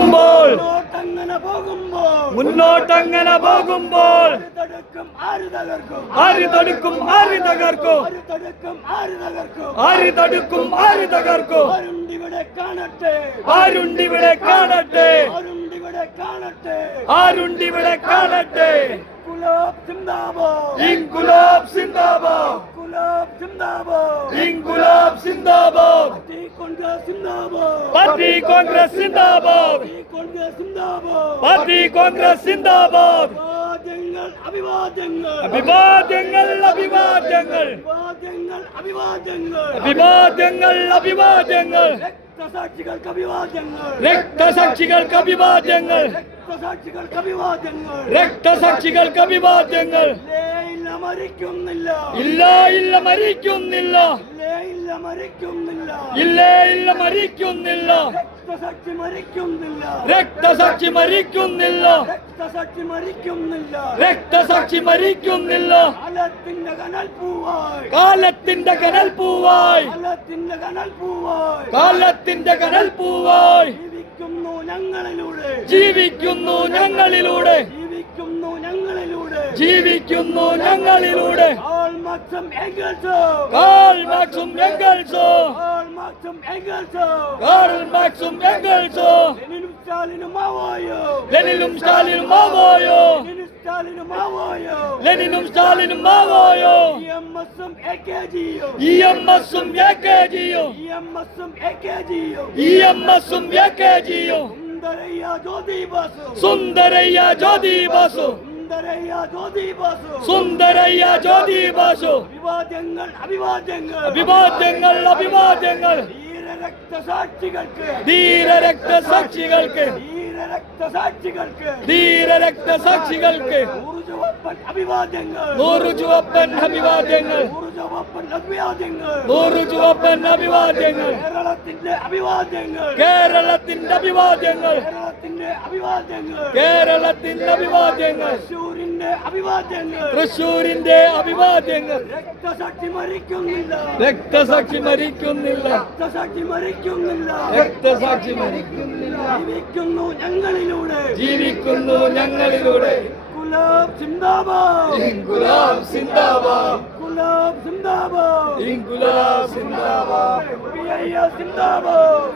പോകുമ്പോൾ മുന്നോട്ടങ്ങനെ പോകുമ്പോൾ ആര് തടുക്കും ആര് തകർക്കോ ആര് തടുക്കും ആര് തകർക്കോ ആരുണ്ട് ഇവിടെ കാണട്ടെ. ആരുണ്ട് ഇവിടെ കാണട്ടെ. ഗുലാബ് സിന്ദാബോ ഇൻ ഗുലാബ് സിന്ദാബോ ഗുലാബ് സിന്ദാബോ ഇൻ ഗുലാബ് പാർട്ടി കോൺഗ്രസ് സിന്ദാബാദ്. പാർട്ടി കോൺഗ്രസ് സിന്ദാബാദ്. അഭിവാദ്യങ്ങൾ. അഭിവാദ്യങ്ങൾ അഭിവാദ്യങ്ങൾ. അഭിവാദ്യങ്ങൾ അഭിവാദ്യങ്ങൾ. രക്തസാക്ഷികൾക്ക് അഭിവാദ്യങ്ങൾ. രക്തസാക്ഷികൾക്ക് അഭിവാദ്യങ്ങൾ. രക്തസാക്ഷികൾക്ക് അഭിവാദ്യങ്ങൾ. രക്തസാക്ഷികൾക്ക് അഭിവാദ്യങ്ങൾ. ഇല്ല ഇല്ല മരിക്കുന്നില്ല. ഇല്ല ഇല്ല മരിക്കുന്നില്ല. ഇല്ലേ മരിക്കുന്നില്ല. ഇല്ലേ ഇല്ല മരിക്കുന്നില്ല. രക്തസാക്ഷി മരിക്കുന്നില്ല. രക്തസാക്ഷി മരിക്കുന്നില്ല. രക്തസാക്ഷി മരിക്കുന്നില്ല. രക്തസാക്ഷി മരിക്കുന്നില്ല. കാലത്തിന്റെ കനൽ പൂവായി. കാലത്തിന്റെ കനൽ പൂവായി. കാലത്തിന്റെ കനൽ പൂവായി. കാലത്തിന്റെ കനൽ പൂവായി. ജീവിക്കുന്നു ഞങ്ങളിലൂടെ. ജീവിക്കുന്നു ഞങ്ങളിലൂടെ. ജീവിക്കുന്നു ഞങ്ങളിലൂടെ. ജീവിക്കുന്നു ഞങ്ങളിലൂടെ. മാക്സം എഗൽസോ കാൾ മാക്സും എംഗൽസോ ആൾ മാക്സം എഗൽസോ കാൾ മാക്സും എംഗൽസോ ലെനിനും സ്റ്റാലിനും ആവായോ ലെനിനും സ്റ്റാലിനും മാവോയോ സ്റ്റാലിനും ആവായോ ലെനിനും സ്റ്റാലിനും മാവോയോ ഇ എം എസും എ കെ ജിയോ ഇ എം എസും എ കെ ജിയോ ഇ എം എസും എ കെ ജിയോ ഇ എം എസും എ കെ ജിയോ സുന്ദരയ്യ ജ്യോതി ബാസു സുന്ദരയ്യ ജ്യോതി ബാസു സുന്ദരയ്യ ജ്യോതി ബാസു. സുന്ദരയ്യ ജ്യോതി ബാസു. അഭിവാദ്യങ്ങൾ അഭിവാദ്യങ്ങൾ. അഭിവാദ്യങ്ങൾ അഭിവാദ്യങ്ങൾ. ധീര രക്തസാക്ഷികൾക്ക് ധീര രക്തസാക്ഷികൾക്ക് ധീര നൂറു ചുവപ്പൻ അഭിവാദ്യങ്ങൾ. നൂറു ചുവപ്പൻ അഭിവാദ്യങ്ങൾ. കേരളത്തിന്റെ അഭിവാദ്യങ്ങൾ. കേരളത്തിന്റെ അഭിവാദ്യങ്ങൾ. കേരളത്തിന്റെ അഭിവാദ്യങ്ങൾ. കേരളത്തിന്റെ അഭിവാദ്യങ്ങൾ. തൃശൂരിന്റെ അഭിവാദ്യങ്ങൾ. തൃശൂരിന്റെ അഭിവാദ്യങ്ങൾ. രക്തസാക്ഷി മരിക്കുന്നില്ല. രക്തസാക്ഷി മരിക്കുന്നില്ല. രക്തസാക്ഷി മരിക്കുന്നില്ല. രക്തസാക്ഷി മരിക്കുന്നില്ല. ജീവിക്കുന്നു ഞങ്ങളിലൂടെ. ജീവിക്കുന്നു ഞങ്ങളിലൂടെ. ഗുലാബ് സിന്ദാബാദ്. ഇൻകുലാബ് സിന്ദാബാദ്. ഗുലാബ് സിന്ദാബാദ്. ഇൻകുലാബ് സിന്ദാബാദ്. സിന്ദാബാദ്.